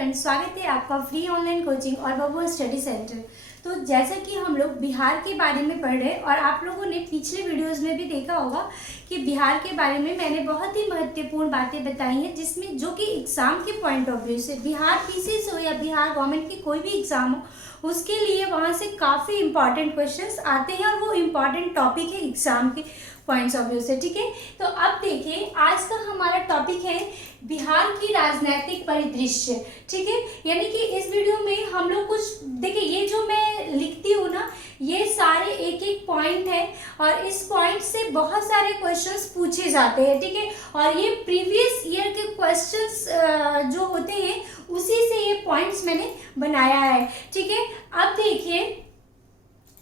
Friends, स्वागत है आपका फ्री ऑनलाइन कोचिंग और बबुआ स्टडी सेंटर। तो जैसा कि हम लोग बिहार के बारे में पढ़ रहे हैं और आप लोगों ने पिछले वीडियोस में भी देखा होगा कि बिहार के बारे में मैंने बहुत ही महत्वपूर्ण बातें बताई हैं, जिसमें जो कि एग्ज़ाम के पॉइंट ऑफ व्यू से बिहार पीसीएस हो या बिहार गवर्नमेंट की कोई भी एग्ज़ाम हो, उसके लिए वहाँ से काफ़ी इंपॉर्टेंट क्वेश्चंस आते हैं और वो इम्पॉर्टेंट टॉपिक है एग्ज़ाम के पॉइंट्स ऑफ व्यू से। ठीक है, तो अब देखिए आज का हमारा टॉपिक है बिहार की राजनीतिक परिदृश्य। ठीक है, यानी कि इस वीडियो में हम लोग कुछ देखिए, ये जो मैं लिखती हूँ ना, ये सारे एक एक पॉइंट है और इस पॉइंट से बहुत सारे क्वेश्चंस पूछे जाते हैं। ठीक है, और ये प्रीवियस ईयर के क्वेश्चंस जो होते हैं उसी से ये पॉइंट्स मैंने बनाया है। ठीक है, अब देखिए,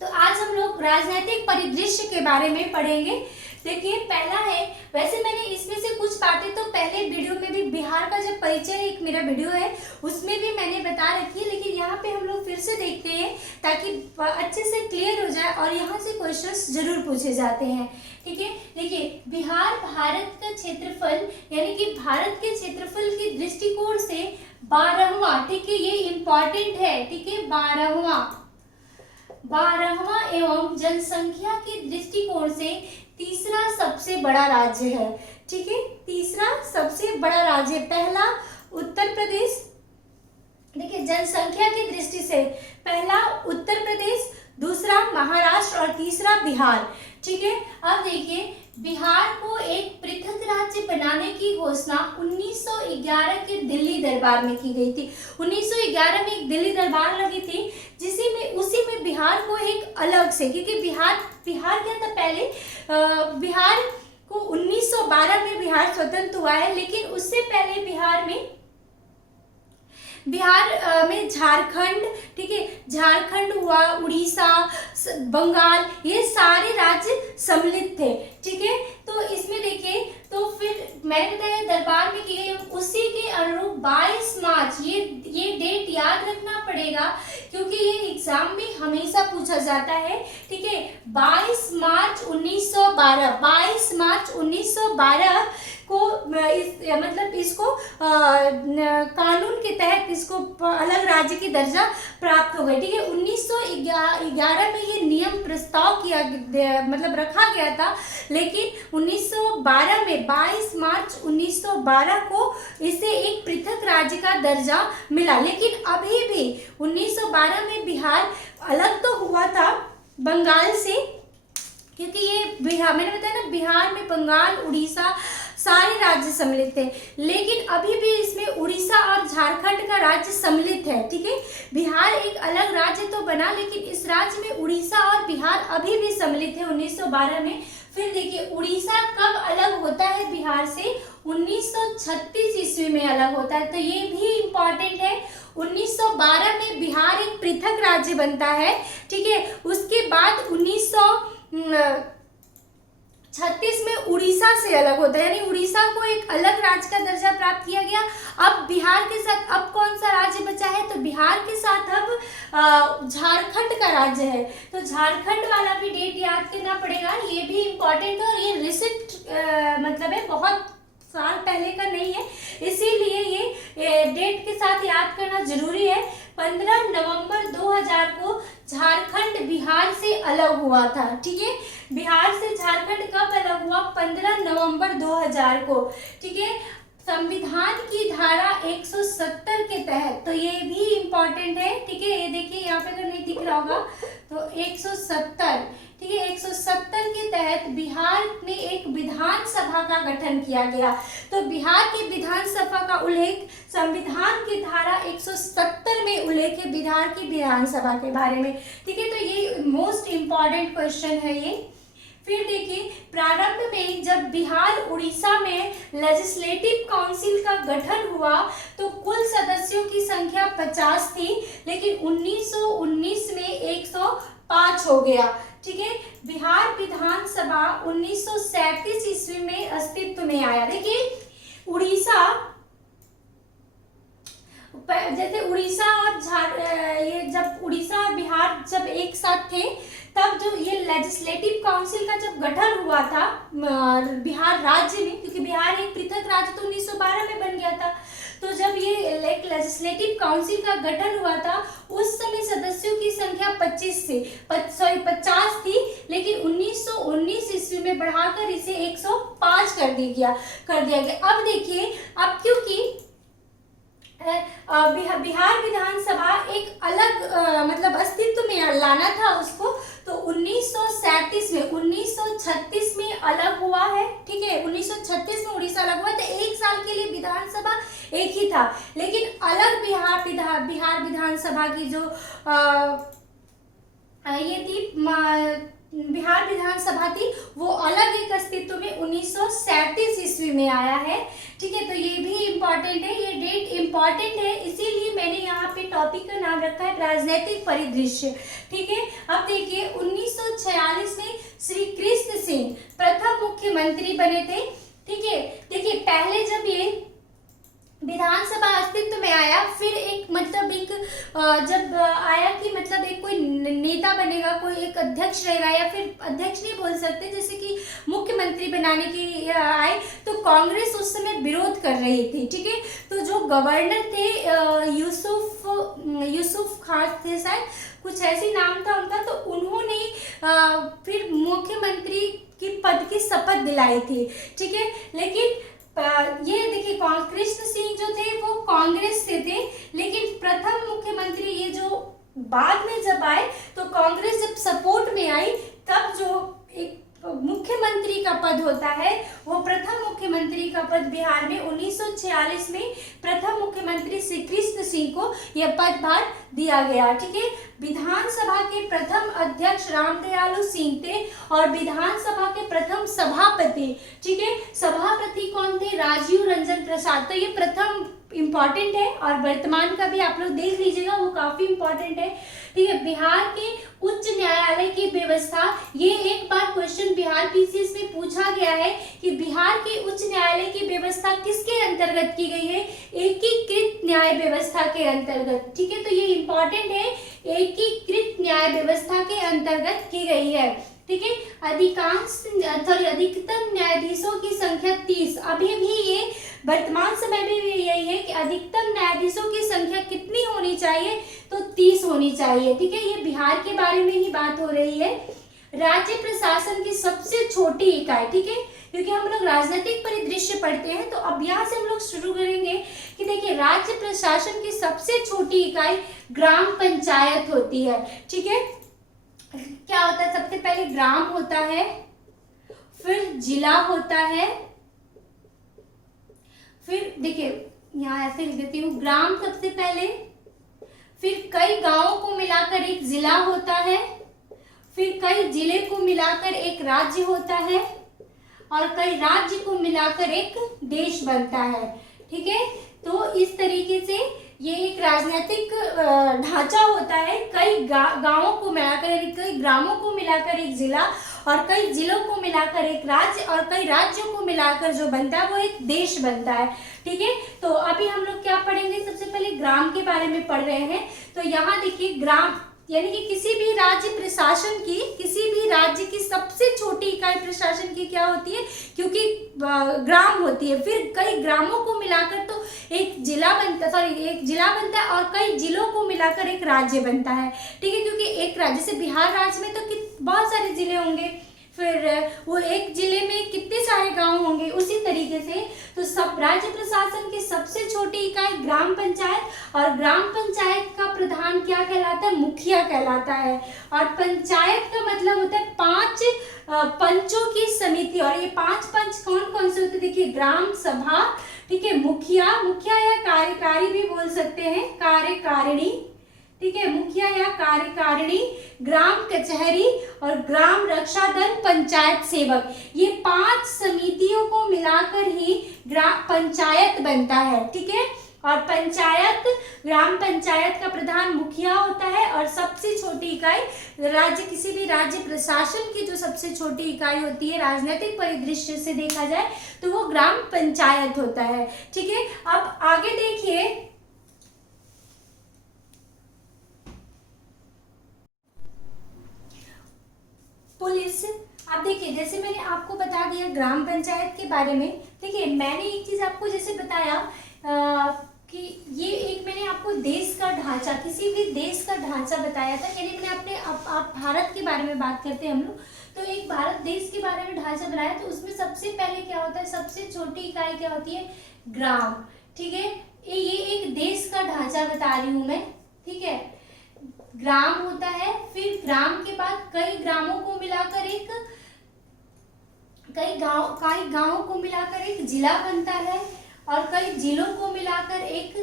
तो आज हम लोग राजनीतिक परिदृश्य के बारे में पढ़ेंगे। देखिए, पहला है, वैसे मैंने इसमें से कुछ बातें तो पहले वीडियो में भी, बिहार का जब परिचय एक मेरा वीडियो है उसमें भी मैंने बता रखी है, लेकिन यहाँ पे हम लोग फिर से देखते हैं ताकि अच्छे से क्लियर हो जाए और यहाँ से क्वेश्चंस जरूर पूछे जाते हैं। ठीक है, देखिए, बिहार भारत का क्षेत्रफल यानी कि भारत के क्षेत्रफल के दृष्टिकोण से 12वां, ठीक है, ये इंपॉर्टेंट है। ठीक है, 12वां एवं जनसंख्या के दृष्टिकोण से तीसरा सबसे बड़ा राज्य है। ठीक है, तीसरा सबसे बड़ा राज्य, पहला उत्तर प्रदेश, देखिए जनसंख्या की दृष्टि से पहला उत्तर प्रदेश, दूसरा महाराष्ट्र और तीसरा बिहार। ठीक है, अब देखिए, बिहार को एक पृथक राज्य बनाने की घोषणा 1911 के दिल्ली दरबार में की गई थी। 1911 में एक दिल्ली दरबार लगी थी, उसी में बिहार को एक अलग से, क्योंकि बिहार क्या था पहले, बिहार को 1912 में बिहार स्वतंत्र हुआ है, लेकिन उससे पहले बिहार में झारखंड, ठीक है, झारखंड हुआ, उड़ीसा, बंगाल, ये सारे राज्य सम्मिलित थे। ठीक है, तो इसमें देखिए, तो फिर मैंने बताया दरबार में की गई, उसी के अनुरूप 22 मार्च, ये डेट याद रखना पड़ेगा क्योंकि ये एग्जाम में हमेशा पूछा जाता है। ठीक है, 22 मार्च 1912, 22 मार्च 1912 को इसको कानून के तहत इसको अलग राज्य की दर्जा प्राप्त हो गई। ठीक है, 1911 में ये नियम प्रस्ताव रखा गया था, लेकिन 1912 में 22 मार्च 1912 को इसे एक पृथक राज्य का दर्जा मिला। लेकिन अभी भी 1912 में बिहार अलग तो हुआ था बंगाल से, क्योंकि ये बिहार, मैंने बताया ना, बिहार में बंगाल, उड़ीसा सारे राज्य सम्मिलित थे, लेकिन अभी भी इसमें उड़ीसा और झारखंड का राज्य सम्मिलित है। ठीक है, बिहार एक अलग राज्य तो बना, लेकिन इस राज्य में उड़ीसा और बिहार अभी भी सम्मिलित है 1912 में। फिर देखिए, उड़ीसा कब अलग होता है बिहार से? 1936 ईस्वी में अलग होता है, तो ये भी इम्पॉर्टेंट है। 1912 में बिहार एक पृथक राज्य बनता है। ठीक है, उसके बाद 1936 में उड़ीसा से अलग होता है, यानी उड़ीसा को एक अलग राज्य का दर्जा प्राप्त किया गया। अब बिहार के साथ अब कौन सा राज्य बचा है? तो बिहार के साथ अब झारखंड का राज्य है, तो झारखंड वाला भी डेट याद करना पड़ेगा, ये भी इम्पोर्टेंट है और ये रिसेंट है, बहुत साल पहले का नहीं है, इसीलिए ये डेट के साथ याद करना जरूरी है। 15 नवंबर 2000 को झारखंड बिहार से अलग हुआ था। ठीक है, बिहार से झारखंड कब अलग हुआ? 15 नवंबर 2000 को। ठीक है, संविधान की धारा 170 के तहत, तो ये भी इम्पोर्टेंट है। ठीक है, ये देखिए यहाँ पे अगर नहीं दिख रहा होगा तो 170, ठीक है, 170 के तहत बिहार में एक विधानसभा का गठन किया गया। तो बिहार की विधानसभा का उल्लेख संविधान की धारा 170 में उल्लेख है बिहार की विधानसभा के बारे में। ठीक है, तो ये मोस्ट इम्पॉर्टेंट क्वेश्चन है ये। फिर देखिए, प्रारंभ में जब बिहार उड़ीसा में लेजिस्लेटिव काउंसिल का गठन हुआ तो कुल सदस्यों की संख्या 50 थी, लेकिन 1919 में 105 हो गया। ठीक है, बिहार विधानसभा 1937 ईस्वी में अस्तित्व में आया। देखिए, उड़ीसा, जैसे उड़ीसा और जब उड़ीसा और बिहार जब एक साथ थे, तब जो ये लेजिस्लेटिव काउंसिल का जब गठन हुआ था बिहार राज्य में, क्योंकि बिहार एक पृथक राज्य तो 1912 में बन गया था, तो जब ये एक लेजिस्लेटिव काउंसिल का गठन हुआ था, उस समय सदस्यों की संख्या 50 थी, लेकिन 1919 ईस्वी में बढ़ाकर इसे 105 कर दिया गया। अब देखिए, अब क्योंकि बिहार विधानसभा एक अलग मतलब अस्तित्व में लाना था उसको, तो 1937 में 1936 में अलग हुआ है, ठीक है। 1936 में उड़ीसा अलग हुआ, तो एक साल के लिए विधानसभा एक ही था, लेकिन अलग बिहार विधानसभा की जो ये थी बिहार विधानसभा थी, वो अलग एक अस्तित्व में 1937 ईस्वी में आया है, ठीक है। तो ये भी इम्पोर्टेंट है, ये डेट इम्पोर्टेंट है, इसीलिए मैंने यहाँ पे टॉपिक का नाम रखा है राजनीतिक परिदृश्य, ठीक है। अब देखिए 1946 में श्री कृष्ण सिंह प्रथम मुख्यमंत्री बने थे, ठीक है। देखिए पहले जब ये विधानसभा अस्तित्व में आया, फिर एक मतलब एक जब आया कि मतलब एक कोई नेता बनेगा, कोई एक अध्यक्ष रहेगा, या फिर अध्यक्ष नहीं बोल सकते, जैसे कि मुख्यमंत्री बनाने की आए, तो कांग्रेस उस समय विरोध कर रही थी, ठीक है। तो जो गवर्नर थे यूसुफ खान थे शायद, कुछ ऐसी नाम था उनका, तो उन्होंने फिर मुख्यमंत्री की पद की शपथ दिलाई थी, ठीक है। लेकिन ये देखिए कृष्ण सिंह जो थे वो कांग्रेस से थे, लेकिन प्रथम मुख्यमंत्री ये जो बाद में जब आए, तो कांग्रेस जब सपोर्ट में आई, तब जो एक मुख्यमंत्री का पद होता है, वो प्रथम मुख्यमंत्री का पद बिहार में 1946 में प्रथम मुख्यमंत्री श्री कृष्ण सिंह को यह पदभार दिया गया, ठीक है। विधानसभा के प्रथम अध्यक्ष रामदयालु सिंह थे, और विधानसभा के प्रथम सभापति, ठीक है, सभापति कौन थे? राजीव रंजन प्रसाद। तो ये प्रथम इम्पॉर्टेंट है, और वर्तमान का भी आप लोग देख लीजिएगा, वो काफी इम्पोर्टेंट है, ठीक है। बिहार के उच्च न्यायालय की व्यवस्था, ये एक बार क्वेश्चन बिहार पीसीएस में पूछा गया है कि बिहार के उच्च न्यायालय की व्यवस्था किसके अंतर्गत की गई है? एकीकृत न्याय व्यवस्था के अंतर्गत, ठीक है। तो ये इम्पोर्टेंट है, एकीकृत न्याय व्यवस्था के अंतर्गत की गई है, ठीक है। अधिकतम न्यायाधीशों की संख्या 30। अभी भी ये वर्तमान समय में भी यही है कि अधिकतम न्यायाधीशों की संख्या कितनी होनी चाहिए? तो 30 होनी चाहिए, ठीक है। ये बिहार के बारे में ही बात हो रही है। राज्य प्रशासन की सबसे छोटी इकाई, ठीक है, क्योंकि हम लोग राजनीतिक परिदृश्य पढ़ते हैं, तो अब यहाँ से हम लोग शुरू करेंगे कि देखिए राज्य प्रशासन की सबसे छोटी इकाई ग्राम पंचायत होती है, ठीक है। क्या होता है? सबसे पहले ग्राम होता है, फिर जिला होता है, फिर देखिए यहाँ ऐसे लिख देती हूँ, ग्राम सबसे पहले, फिर कई गांवों को मिलाकर एक जिला होता है, फिर कई जिले को मिलाकर एक राज्य होता है, और कई राज्य को मिलाकर एक देश बनता है, ठीक है। तो इस तरीके से ये एक राजनीतिक ढांचा होता है, कई गांवों को मिलाकर, कई ग्रामों को मिलाकर एक जिला, और कई जिलों को मिलाकर एक राज्य, और कई राज्यों को मिलाकर जो बनता है वो एक देश बनता है, ठीक है। तो अभी हम लोग क्या पढ़ेंगे? सबसे पहले ग्राम के बारे में पढ़ रहे हैं। तो यहाँ देखिए ग्राम यानी कि किसी भी राज्य प्रशासन की, किसी भी राज्य की सबसे छोटी इकाई प्रशासन की क्या होती है? क्योंकि ग्राम होती है, फिर कई ग्रामों को मिलाकर तो एक जिला बनता, एक जिला बनता है, और कई जिलों को मिलाकर एक राज्य बनता है, ठीक है। क्योंकि एक राज्य, जैसे बिहार राज्य में तो बहुत सारे जिले होंगे, फिर वो एक जिले में कितने सारे गांव होंगे, उसी तरीके से तो सब राज्य प्रशासन की सबसे छोटी इकाई ग्राम पंचायत, और ग्राम पंचायत का प्रधान क्या कहलाता है? मुखिया कहलाता है। और पंचायत का मतलब होता है 5 पंचों की समिति, और ये 5 पंच कौन कौन से होते हैं? देखिए ग्राम सभा, ठीक है, मुखिया या कार्यकारी भी बोल सकते हैं, कार्यकारिणी, ठीक है, मुखिया या कार्यकारिणी, ग्राम कचहरी, और ग्राम रक्षा दल, पंचायत सेवक। ये 5 समितियों को मिलाकर ही ग्राम पंचायत बनता है, ठीक है। और ग्राम पंचायत का प्रधान मुखिया होता है, और सबसे छोटी इकाई किसी भी राज्य प्रशासन की जो सबसे छोटी इकाई होती है राजनीतिक परिदृश्य से देखा जाए तो वो ग्राम पंचायत होता है, ठीक है। अब आगे देखिए, पुलिस। अब देखिए जैसे मैंने आपको बता दिया ग्राम पंचायत के बारे में, देखिए मैंने एक चीज आपको जैसे बताया कि ये एक आपको देश का ढांचा, किसी भी देश का ढांचा बताया था, यानी मैंने अपने आप भारत के बारे में बात करते हैं हम लोग, तो एक भारत देश के बारे में ढांचा बनाया, तो उसमें सबसे पहले क्या होता है, सबसे छोटी इकाई क्या होती है, ग्राम। ठीक है, ये एक देश का ढांचा बता रही हूं मैं। ठीक है, ग्राम होता है, फिर ग्राम के बाद कई ग्रामों को मिलाकर कई गांवों को मिलाकर एक जिला बनता है, और कई जिलों को मिलाकर एक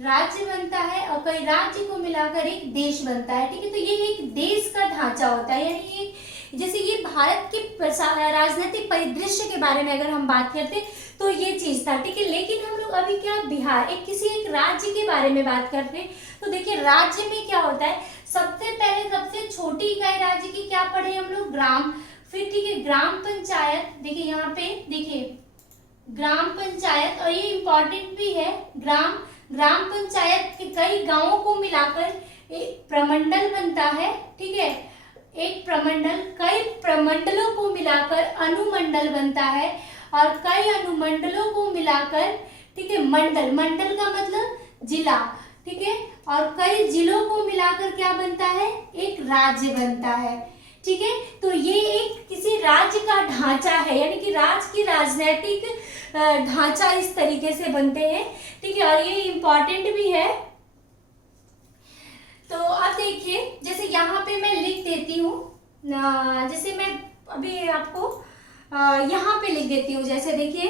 राज्य बनता है, और कई राज्य को मिलाकर एक देश बनता है। ठीक है, तो ये एक देश का ढांचा होता है, यानी ये जैसे ये भारत के राजनीतिक परिदृश्य के बारे में अगर हम बात करते तो ये चीज था। ठीक है, लेकिन हम लोग अभी क्या बिहार किसी एक राज्य के बारे में बात करते हैं, तो देखिए राज्य में क्या होता है, सबसे पहले सबसे छोटी इकाई राज्य की क्या पढ़े हम लोग, ग्राम। फिर ठीक है, ग्राम पंचायत, देखिए यहाँ पे देखिए ग्राम पंचायत, और ये इंपॉर्टेंट भी है, ग्राम पंचायत के कई गांवों को मिलाकर एक प्रमंडल बनता है। ठीक है, एक प्रमंडल, कई प्रमंडलों को मिलाकर अनुमंडल बनता है, और कई अनुमंडलों को मिलाकर, ठीक है, मंडल का मतलब जिला। ठीक है, और कई जिलों को मिलाकर क्या बनता है, एक राज्य बनता है। ठीक है, तो ये एक किसी राज्य का ढांचा है, यानी कि राज्य की राजनीतिक ढांचा इस तरीके से बनते हैं। ठीक है, और ये इम्पोर्टेंट भी है। तो अब देखिए, जैसे यहाँ पे मैं लिख देती हूँ, जैसे मैं अभी आपको यहाँ पे लिख देती हूँ, जैसे देखिए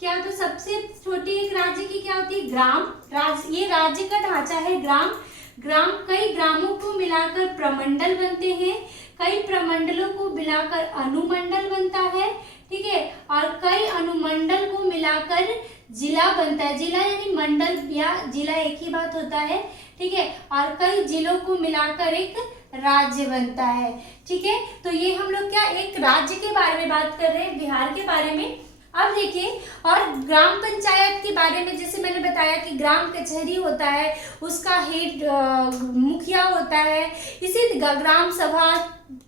क्या, तो सबसे छोटी एक राज्य की क्या होती है, ग्राम। ये राज्य का ढांचा है, ग्राम कई ग्रामों को मिलाकर प्रमंडल बनते हैं, कई प्रमंडलों को मिलाकर अनुमंडल बनता है। ठीक है, और कई अनुमंडल को मिलाकर जिला बनता है। जिला यानी मंडल या जिला एक ही बात होता है। ठीक है, और कई जिलों को मिलाकर एक राज्य बनता है। ठीक है, तो ये हम लोग क्या एक राज्य के बारे में बात कर रहे हैं, बिहार के बारे में। अब देखिए, और ग्राम पंचायत के बारे में जैसे मैंने बताया कि ग्राम कचहरी होता है, उसका हेड मुखिया होता है, इसी ग्राम सभा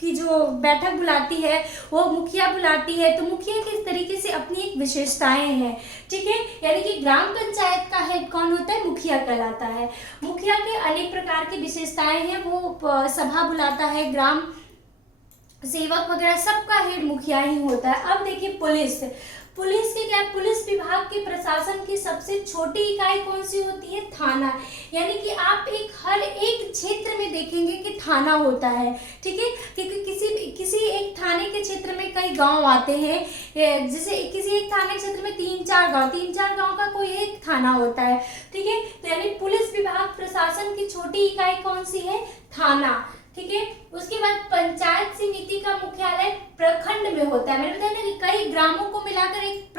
की जो बैठक बुलाती है वो मुखिया बुलाती है। तो मुखिया किस तरीके से अपनी एक विशेषताएं हैं। ठीक है, यानी कि ग्राम पंचायत का हेड कौन होता है, मुखिया कहलाता है। मुखिया के अनेक प्रकार की विशेषताएं हैं, वो सभा बुलाता है, ग्राम सेवक वगैरह सबका हेड मुखिया ही होता है। अब देखिए पुलिस के क्या, पुलिस विभाग के प्रशासन की सबसे छोटी इकाई कौन सी होती है, थाना। यानी कि आप हर एक क्षेत्र में देखेंगे कि थाना होता है। ठीक है, क्योंकि किसी एक थाने के क्षेत्र में कई गांव आते हैं, जैसे किसी एक थाने क्षेत्र में तीन चार गांव का कोई एक थाना होता है। ठीक है, तो यानी पुलिस विभाग प्रशासन की छोटी इकाई कौन सी है, थाना। ठीक है, उसके बाद पंचायत समिति का मुख्यालय प्रखंड में होता है। मैंने बताया ना कि कई ग्रामों को मिलाकर एक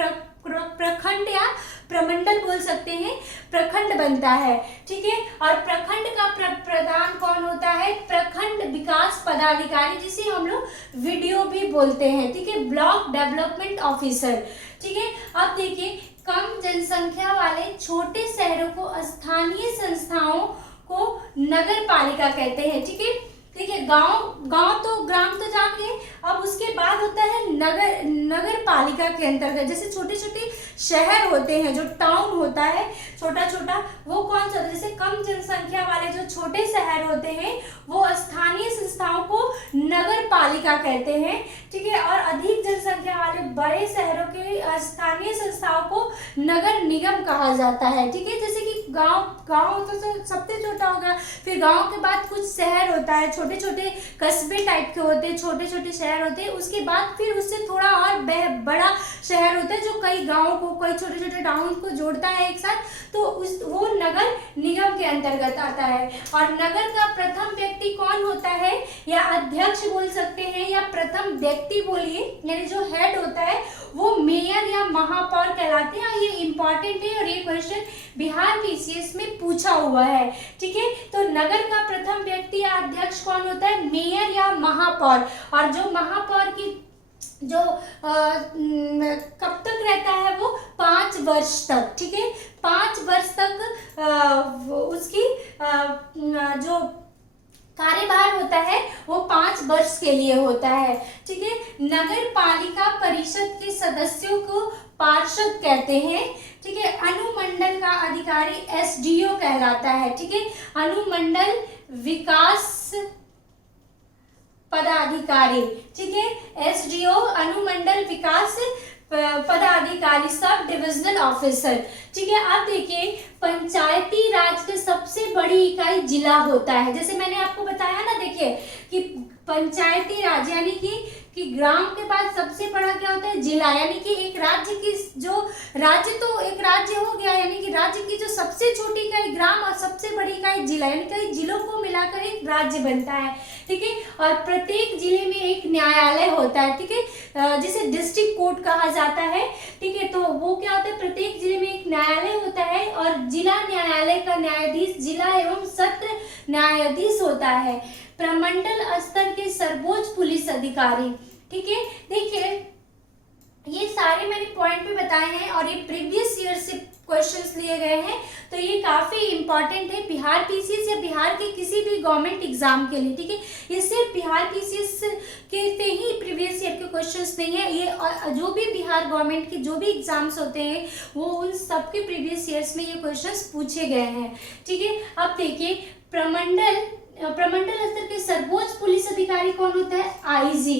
प्रखंड या प्रमंडल बोल सकते हैं, प्रखंड बनता है। ठीक है, और प्रखंड का प्रधान कौन होता है, प्रखंड विकास पदाधिकारी, जिसे हम लोग वीडियो भी बोलते हैं। ठीक है, ब्लॉक डेवलपमेंट ऑफिसर। ठीक है, अब देखिए कम जनसंख्या वाले छोटे शहरों को स्थानीय संस्थाओं को नगर पालिका कहते हैं। ठीक है, देखिए गांव तो ग्राम तो जान गए, अब उसके बाद होता है नगर पालिका के अंतर्गत, जैसे छोटे छोटे शहर होते हैं, जो टाउन होता है छोटा छोटा, वो कौन सा, जैसे कम जनसंख्या वाले जो छोटे शहर होते हैं वो स्थानीय संस्थाओं को नगर पालिका कहते हैं। ठीक है, और अधिक जनसंख्या वाले बड़े शहरों के स्थानीय संस्थाओं को नगर निगम कहा जाता है। ठीक है, जैसे कि गांव तो सबसे छोटा होगा, फिर गांव के बाद कुछ शहर होता है, छोटे छोटे कस्बे टाइप के होते हैं, छोटे छोटे शहर होते हैं, उसके बाद फिर उससे थोड़ा और बड़ा शहर होता है जो कई गाँव को, कई छोटे छोटे टाउन को जोड़ता है एक साथ, तो वो नगर निगम के अंतर्गत आता है। और नगर का प्रथम व्यक्ति कौन होता है, या अध्यक्ष बोल सकते हैं, या प्रथम व्यक्ति बोलिए, यानी जो हेड होता है वो मेयर या महापौर कहलाते हैं। और ये इंपॉर्टेंट है, और ये क्वेश्चन बिहार पीसीएस में पूछा हुआ है। ठीक है, तो नगर का प्रथम व्यक्ति या अध्यक्ष कौन होता है, मेयर या महापौर। और जो महापौर की जो कब तक रहता है, वो 5 वर्ष तक। ठीक है, 5 वर्ष तक उसकी जो कार्यभार होता है वो 5 वर्ष के लिए होता है। ठीक है, नगर पालिका परिषद के सदस्यों को पार्षद कहते हैं। ठीक है। अनुमंडल का अधिकारी एसडीओ कहलाता है, ठीक है। अनुमंडल विकास पदाधिकारी, ठीक है। एसडीओ अनुमंडल विकास पदाधिकारी, सब डिविजनल ऑफिसर, ठीक है। आप देखिए पंचायती राज की सबसे बड़ी इकाई जिला होता है। जैसे मैंने आपको बताया ना, देखिए कि पंचायती राज यानी कि ग्राम के बाद सबसे बड़ा क्या होता है, जिला। यानी कि एक राज्य की जो राज्य, तो एक राज्य हो गया, यानी कि राज्य की जो सबसे छोटी इकाई ग्राम और सबसे बड़ी इकाई जिला, यानी कई जिलों को मिलाकर एक राज्य बनता है, ठीक है। और प्रत्येक जिले में एक न्यायालय होता है, ठीक है, जिसे डिस्ट्रिक्ट कोर्ट कहा जाता है, ठीक है। तो वो क्या होता है, प्रत्येक जिले में एक न्यायालय होता है और जिला न्यायालय का न्यायाधीश जिला एवं सत्र न्यायाधीश होता है। प्रमंडल स्तर के सर्वोच्च पुलिस अधिकारी, ठीक है। देखिए ये सारे मैंने पॉइंट भी बताए हैं और ये प्रीवियस ईयर से क्वेश्चंस लिए गए हैं, तो ये काफी इंपॉर्टेंट है बिहार पीसीएस या बिहार के किसी भी गवर्नमेंट एग्जाम के लिए, ठीक है। ये सिर्फ बिहार पीसीएस के से ही प्रीवियस ईयर के क्वेश्चंस नहीं है, ये जो भी बिहार गवर्नमेंट के जो भी एग्जाम्स होते हैं वो उन सबके प्रीवियस ईयर्स में ये क्वेश्चंस पूछे गए हैं, ठीक है। अब देखिए प्रमंडल स्तर के सर्वोच्च पुलिस अधिकारी कौन होता है, आईजी,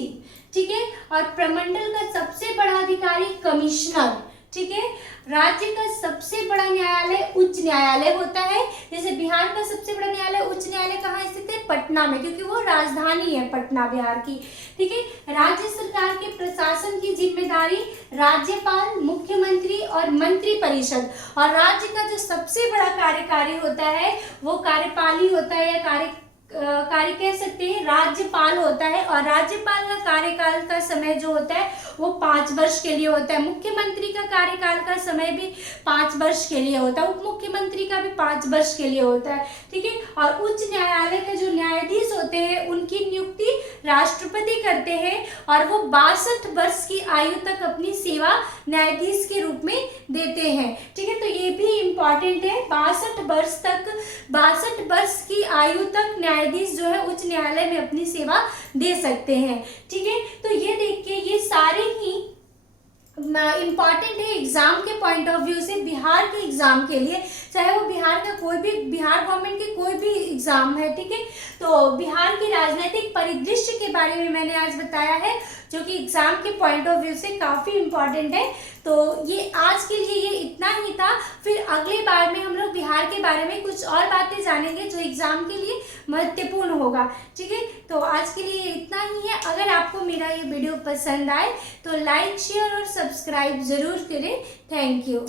ठीक है। और प्रमंडल का सबसे बड़ा अधिकारी कमिश्नर, ठीक है। राज्य का सबसे बड़ा न्यायालय उच्च न्यायालय होता है। जैसे बिहार का सबसे बड़ा न्यायालय उच्च न्यायालय कहाँ स्थित है, पटना में, क्योंकि वो राजधानी है पटना बिहार की, ठीक है। राज्य सरकार के प्रशासन की जिम्मेदारी राज्यपाल, मुख्यमंत्री और मंत्री परिषद, और राज्य का जो सबसे बड़ा कार्यकारी होता है वो कार्यपाली होता है या कार्य कह सकते हैं राज्यपाल होता है। और राज्यपाल का कार्यकाल का समय जो होता है वो 5 वर्ष के लिए होता है। मुख्यमंत्री का कार्यकाल का समय भी 5 वर्ष के लिए होता है, उप मुख्यमंत्री का भी 5 वर्ष के लिए होता है, ठीक है। और उच्च न्यायालय के जो न्यायाधीश होते हैं उनकी नियुक्ति राष्ट्रपति करते हैं और वो 62 वर्ष की आयु तक अपनी सेवा न्यायाधीश के रूप में देते हैं, ठीक है। तो ये भी इम्पॉर्टेंट है, 62 वर्ष की आयु तक न्यायाधीश जो है उच्च न्यायालय में अपनी सेवा दे सकते हैं, ठीक है। तो ये देखिए ये सारे ही इम्पॉर्टेंट है एग्जाम के पॉइंट ऑफ व्यू से, बिहार के एग्जाम के लिए, चाहे वो बिहार का कोई भी, बिहार गवर्नमेंट के कोई भी एग्जाम है, ठीक है। तो बिहार की राजनीतिक परिदृश्य के बारे में मैंने आज बताया है, जो कि एग्जाम के पॉइंट ऑफ व्यू से काफी इम्पॉर्टेंट है। तो ये आज के लिए ये इतना ही था। फिर अगले बार में हम लोग बिहार के बारे में कुछ और बातें जानेंगे जो एग्जाम के लिए महत्वपूर्ण होगा, ठीक है। तो आज के लिए इतना ही है। अगर आपको मेरा ये वीडियो पसंद आए तो लाइक, शेयर और सब्सक्राइब जरूर करें। Thank you.